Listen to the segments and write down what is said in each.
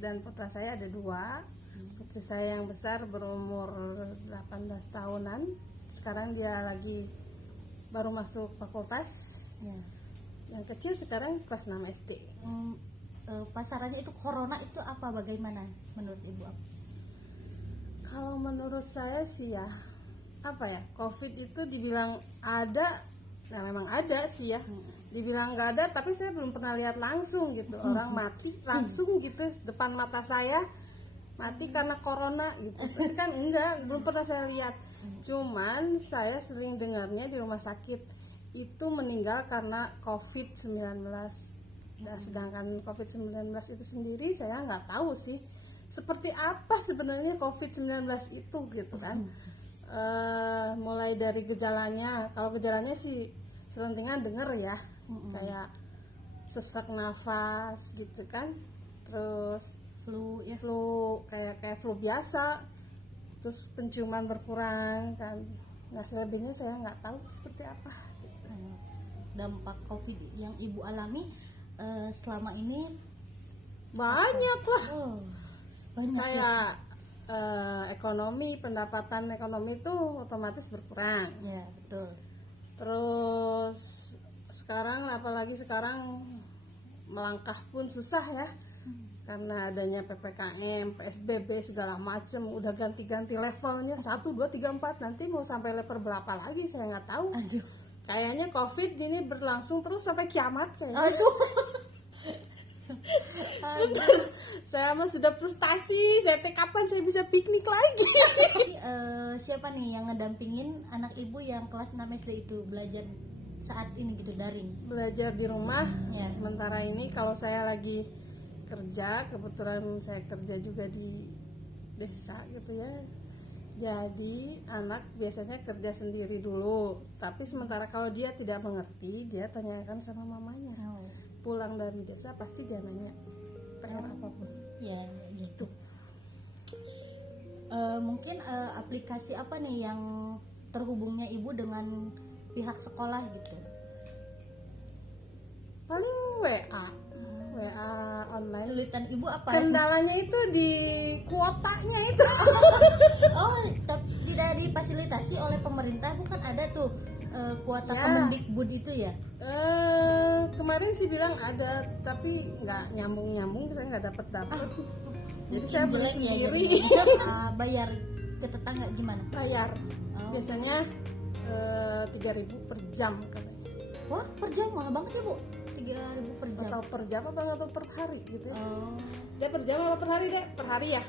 dan putra saya ada 2. Putri saya yang besar berumur 18 tahunan. Sekarang dia lagi baru masuk fakultas. Ya. Yang kecil sekarang kelas 6 SD. Pasarannya itu corona itu apa, bagaimana menurut Ibu? Kalau menurut saya sih ya, COVID itu dibilang ada, ya memang ada sih ya. Dibilang nggak ada, tapi saya belum pernah lihat langsung gitu. Orang mati langsung gitu depan mata saya, mati karena corona gitu. Tapi kan enggak, belum pernah saya lihat. Cuman saya sering dengarnya di rumah sakit itu meninggal karena COVID-19. Nah, sedangkan COVID-19 itu sendiri saya nggak tahu sih seperti apa sebenarnya COVID-19 itu gitu kan. Mulai dari gejalanya, kalau gejalanya sih selentingan denger ya, kayak sesak nafas gitu kan, terus Flu ya. Kayak flu biasa, terus penciuman berkurang kan. Nah selebihnya saya nggak tahu seperti apa. Dampak COVID yang Ibu alami selama ini Banyak lah. Banyak Kayak ekonomi, pendapatan ekonomi itu otomatis berkurang. ya. Betul. Terus sekarang, apalagi sekarang melangkah pun susah ya, karena adanya PPKM, PSBB segala macem, udah ganti-ganti levelnya 1, 2, 3, 4, nanti mau sampai level berapa lagi saya nggak tahu. Aduh. Kayaknya COVID ini berlangsung terus sampai kiamat kayaknya. Aduh. Bentar, saya mah sudah frustasi, saya kapan saya bisa piknik lagi. Tapi siapa nih yang ngedampingin anak Ibu yang kelas 6 SD itu belajar saat ini gitu, daring? Belajar di rumah Ya. sementara ini. Kalau saya lagi kerja, kebetulan saya kerja juga di desa gitu ya, jadi anak biasanya kerja sendiri dulu, tapi sementara kalau dia tidak mengerti, dia tanyakan sama mamanya. Pulang dari desa pasti dia nanya PR apapun. Ya gitu. Mungkin aplikasi apa nih yang terhubungnya Ibu dengan pihak sekolah gitu? Paling WA online. Kesulitan Ibu apa? Kendalanya itu di kuotanya itu. Tidak difasilitasi oleh pemerintah, bukan ada tuh kuota Ya. Kemendikbud itu ya? Kemarin sih bilang ada, tapi nggak nyambung, saya nggak dapet. Jadi saya beli Jelek ya, sendiri. bayar ke tetangga gimana? Bayar biasanya 3.000 per jam katanya. Wah, per jam mahal banget ya Bu, 3.000 per jam. Atau per jam atau per hari gitu ya. Oh, Dia per jam apa per hari deh? Per hari ya.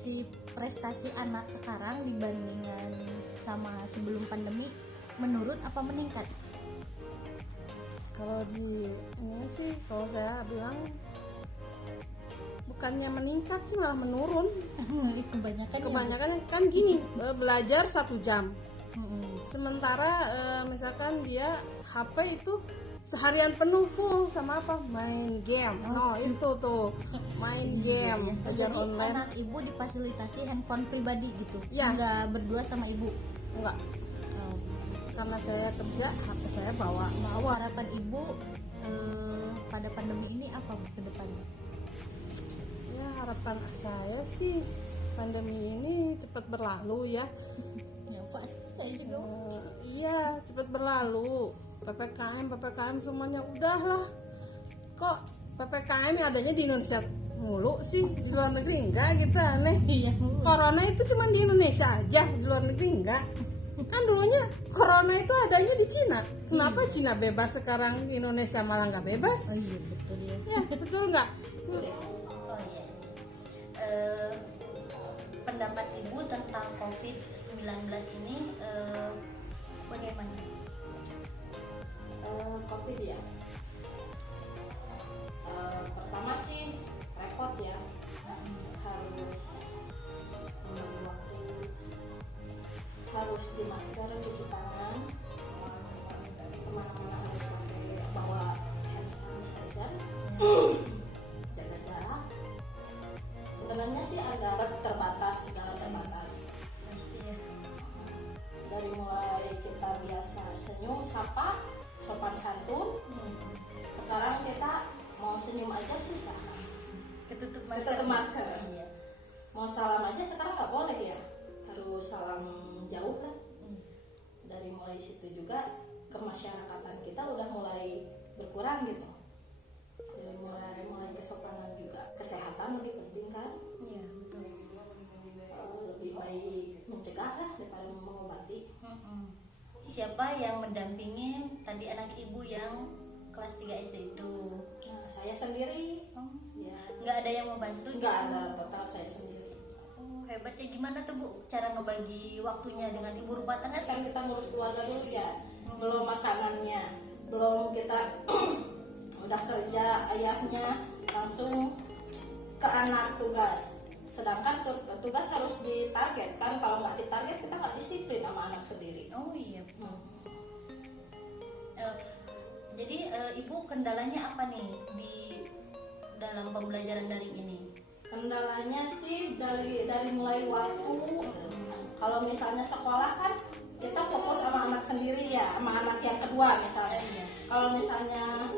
si prestasi anak sekarang dibandingkan sama sebelum pandemi menurun apa meningkat? Kalau di ini sih, kalau saya bilang bukannya meningkat sih, malah menurun. Kebanyakan kan gini, belajar 1 jam. Sementara misalkan dia HP itu seharian penuh full sama apa? Main game. Itu tuh main game, belajar Jadi online. anak Ibu difasilitasi handphone pribadi gitu, Ya. nggak berdua sama Ibu? Enggak, karena saya kerja, HP saya bawa. Harapan Ibu pada pandemi ini apa Bu, ke depannya? Ya harapan saya sih pandemi ini cepat berlalu ya. Ya pasti saya juga. Iya, cepat berlalu. PPKM semuanya udahlah. Kok PPKM adanya di Indonesia mulu sih, di luar negeri enggak gitu, aneh. Iya. Corona itu cuma di Indonesia aja, di luar negeri enggak. Kan dulunya Corona itu adanya di Cina. Kenapa Cina bebas, sekarang di Indonesia malah nggak bebas? Oh iya betul ya. Ya betul nggak? Oh iya. Pendapat Ibu tentang COVID-19 ini bagaimana? COVID ya. Pertama sih repot ya, harus mengambil waktu, harus di masker, cuci tangan, kemana-mana harus pakai bawa hand sanitizer, jaga jarak. Sebenarnya sih agak terbatas, segala terbatas. Dari mulai kita biasa senyum, sapa, sopan santun, sekarang kita mau senyum aja susah. Kita tutup masker. Tutup masker. Iya. Mau salam aja sekarang nggak boleh ya, harus salam jauh kan. Dari mulai situ juga kemasyarakatan kita udah mulai berkurang gitu. Dari mulai kesopanan juga, kesehatan lebih penting kan. Iya, betul. Lebih baik mencegah lah daripada mengobati. Siapa yang mendampingin tadi anak ibu yang kelas 3 SD itu? Nah, saya sendiri, ya Nggak ada yang mau bantu? nggak ada, total saya sendiri. Oh, hebat ya. Gimana tuh Bu cara ngebagi waktunya dengan ibu rumah tangga? Kan kita ngurus keluarga dulu ya, belum makanannya, belum kita udah kerja ayahnya langsung ke anak tugas. Sedangkan tugas harus ditarget kan, kalau nggak ditarget kita nggak disiplin sama anak sendiri. Oh iya. Jadi ibu kendalanya apa nih di dalam pembelajaran daring ini? Kendalanya sih dari mulai waktu. Kalau misalnya sekolah kan kita fokus sama anak sendiri ya, sama anak yang kedua misalnya. Kalau misalnya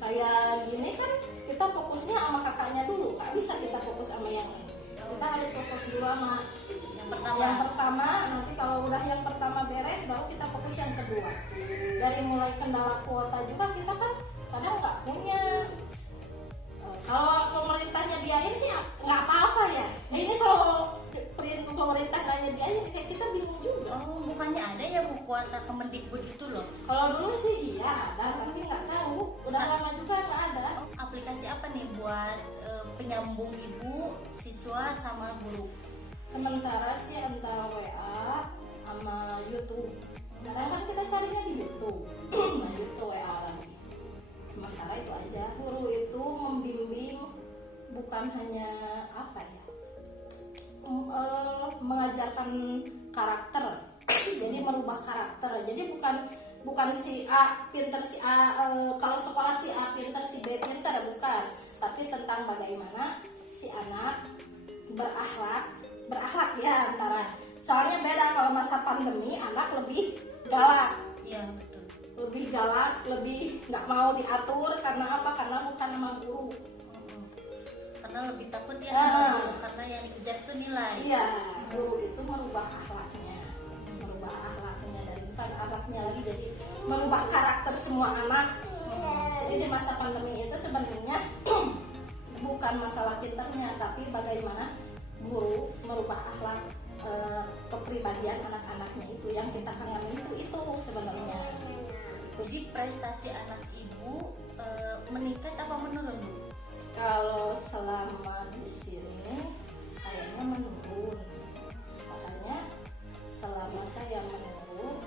kayak gini kan kita fokusnya sama kakaknya dulu, nggak bisa kita fokus sama yang lain. Kita harus fokus dulu sama yang pertama. Nanti kalau udah yang pertama beres, baru kita fokus yang kedua. Dari mulai kendala kuota juga kita kan kadang nggak punya. Kalau pemerintahnya diain sih nggak apa-apa ya. Nah, ini kalau pemerintah nanya diain kayak kita bingung juga. Oh, bukannya ada ya Bu kuota Kemendikbud itu loh? Kalau dulu sih iya ada, tapi nggak tahu. Udah lama juga nggak ada. Aplikasi apa nih buat penyambung ibu, siswa sama guru? Sementara sih antara WA sama YouTube. Karena kan kita carinya di YouTube. Lanjut ke WA lagi. Sementara itu aja. Guru itu membimbing bukan hanya apa ya, mengajarkan karakter. Jadi merubah karakter. Jadi bukan si A pinter, si A kalau sekolah si A pinter, si B pinter, bukan. Tapi tentang bagaimana si anak berakhlak ya antara. Soalnya beda kalau masa pandemi anak lebih galak. Iya betul. Lebih galak, lebih nggak mau diatur karena apa? Karena bukan sama guru. Karena lebih takut ya sama guru, karena yang dikejar itu nilai. Iya, guru itu merubah akhlaknya dari bukan akhlaknya lagi, jadi merubah karakter semua anak. Jadi di masa pandemi itu sebenarnya bukan masalah pinternya, tapi bagaimana guru merubah akhlak kepribadian anak-anaknya itu yang kita kangenin itu sebenarnya. Jadi prestasi anak ibu meningkat apa menurun Bu? Kalau selama di sini kayaknya menurun. Makanya selama saya menurun,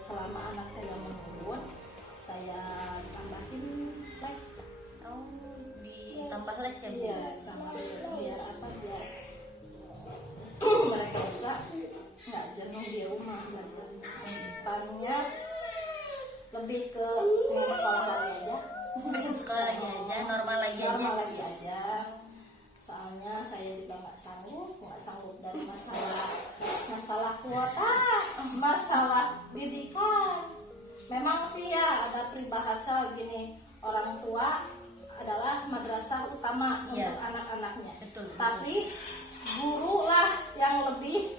selama anak saya menurun, saya tambahin les. Oh, ditambah les ya Bu? Iya, tambah les biar apa? Biar mereka juga nggak jenuh di rumah belajar. Depannya lebih ke sekolah lagi aja. Pengen sekolah lagi aja, normal lagi aja. Soalnya saya juga nggak sanggup dari masalah kuota, masalah pendidikan. Memang sih ya ada peribahasa gini, orang tua adalah madrasah utama untuk anak-anaknya. Betul. Tapi guru lah yang lebih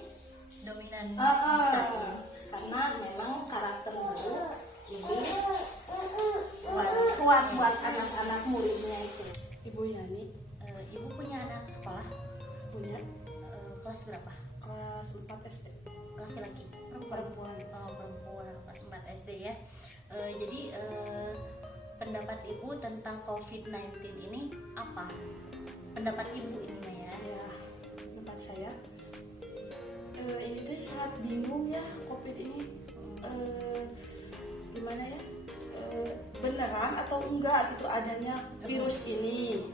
dominan. Karena memang karakter guru ini kuat buat anak-anak muridnya itu. Ibu Yani Ibu punya anak sekolah? punya Kelas berapa? kelas 4 SD. Laki-laki? Perempuan. Oh, perempuan kelas 4 SD ya. Jadi pendapat ibu tentang COVID-19 ini apa? Pendapat ibu ini ya? Ya, tempat saya ini tuh sangat bingung ya, COVID ini gimana ya, beneran atau enggak gitu adanya virus ini.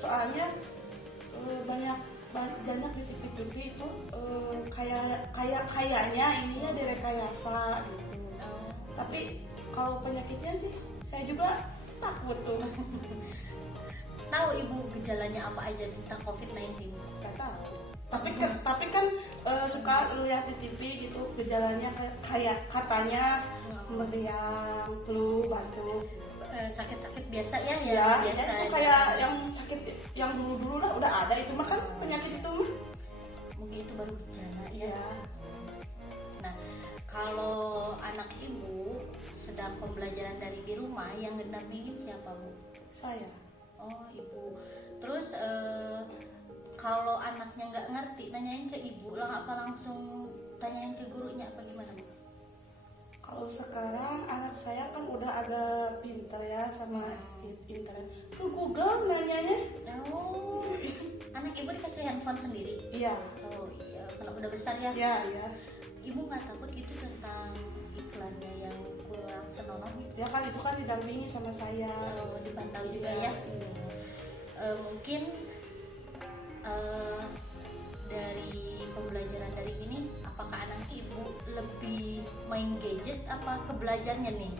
Soalnya banyak di TV itu kayaknya ininya direkayasa gitu. Tapi kalau penyakitnya sih saya juga takut tuh. Tahu ibu gejalanya apa aja tentang COVID-19? Gak tahu. Tapi kan suka lihat di TV gitu gejalanya kayak katanya meriang, flu, batuk. sakit-sakit biasa ya, Ya, biasa. itu kayak yang sakit yang dulu-dulu lah udah ada itu mah kan penyakit itu mah. Mungkin itu baru gejala ya. Ya. Nah, kalau anak ibu sedang pembelajaran dari di rumah, yang ngedampingin siapa Bu? Saya. Oh, ibu. Terus kalau anaknya nggak ngerti, nanyain ke ibu lah, apa langsung tanyain ke gurunya apa gimana Bu? Kalau sekarang anak saya kan udah agak pinter ya sama internet. Ke Google nanyanya. Oh, anak ibu dikasih handphone sendiri? Iya. Oh iya, karena udah besar ya. Iya. Ibu nggak takut gitu tentang iklannya yang kurang senonoh gitu? Ya kan itu kan didampingi sama saya. Oh, dipantau juga ya. Mungkin dari pembelajaran dari ini, apakah anak ibu lebih main gadget apa ke belajarnya nih?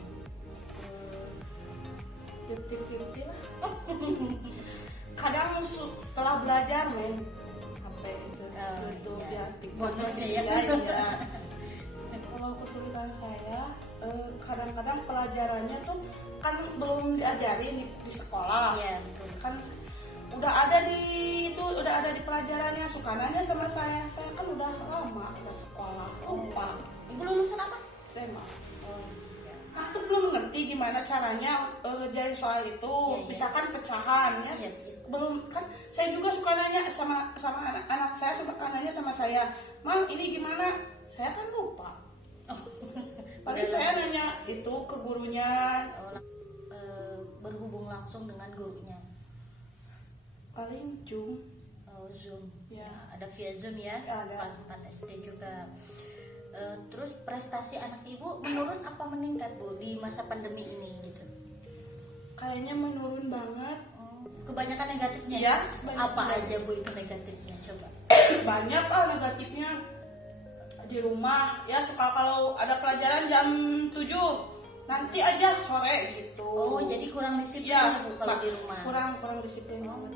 50-50 lah. Kadang setelah belajar main HP itu, YouTube iya. ya, TikTok. Bonusnya ya. Iya. Kalau kesulitan saya, kadang-kadang pelajarannya tuh kan belum diajarin di sekolah. Iya, betul. Kan udah ada di pelajarannya, suka nanya sama saya kan udah lama udah sekolah, lupa. Ibu lulusan apa? Saya mah Oh, iya. aku belum ngerti gimana caranya ngerjain soal itu. Iya, iya. Misalkan pecahan ya, Iya. belum kan saya juga suka nanya sama anak saya, suka nanya sama saya, "Mam, ini gimana?" Saya kan lupa. Oh. Paling saya nanya itu ke gurunya. Berhubung langsung dengan gurunya. Paling Zoom. Oh, Zoom. Ya. Ada via Zoom ya. Ya, ada. Kelas 4 SD juga. Terus prestasi anak ibu menurun apa meningkat Bu di masa pandemi ini gitu? Kayaknya menurun banget. Kebanyakan negatifnya. Iya, Apa banyak. aja Bu itu negatifnya? Coba. Banyak negatifnya. Di rumah ya suka kalau ada pelajaran jam 7 nanti aja sore gitu. Oh, jadi kurang disiplin ya, ya Bu kalau di rumah. kurang disiplin banget.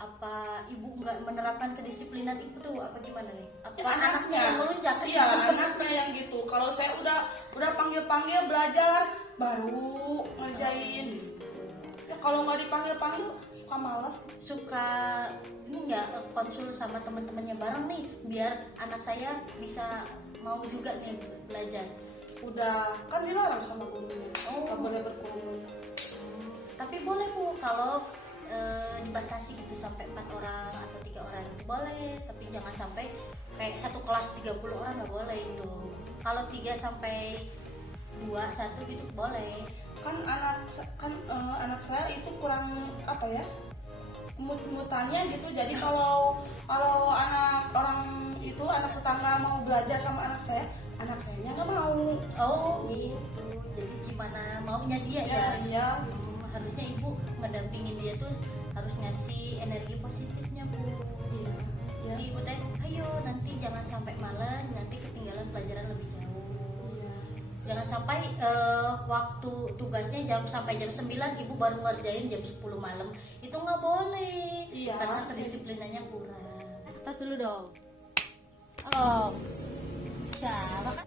Apa ibu nggak menerapkan kedisiplinan itu tuh apa gimana nih? Apa Ya, anaknya yang melunjak? Iya, anaknya yang gitu. Kalau saya udah panggil belajar baru ngerjain gitu. Ya, kalau nggak dipanggil suka malas. Suka ini nggak konsul sama teman-temannya bareng nih biar anak saya bisa mau juga nih belajar. Udah kan dilarang sama gurunya. Oh. Nggak boleh berkerumun. Tapi boleh Bu kalau dibatasi gitu sampai 4 orang atau 3 orang boleh, tapi jangan sampai kayak satu kelas 30 orang nggak boleh itu. Kalau 3 sampai 2, 1 gitu boleh. Kan anak saya itu kurang apa ya, mut-mutannya gitu. Jadi kalau anak orang itu anak tetangga mau belajar sama anak sayanya nggak mau. Oh gitu, jadi gimana maunya dia ya? Iya. Harusnya ibu mendampingin dia tuh harus ngasih energi positifnya Bu. Iya. Jadi ibu teh, ayo nanti jangan sampai malas, nanti ketinggalan pelajaran lebih jauh. Iya. Jangan sampai waktu tugasnya sampai jam 9 ibu baru ngerjain jam 10 malam. Itu nggak boleh. Iya. Karena kedisiplinannya kurang. Atas dulu dong. Oh. Siapa kan?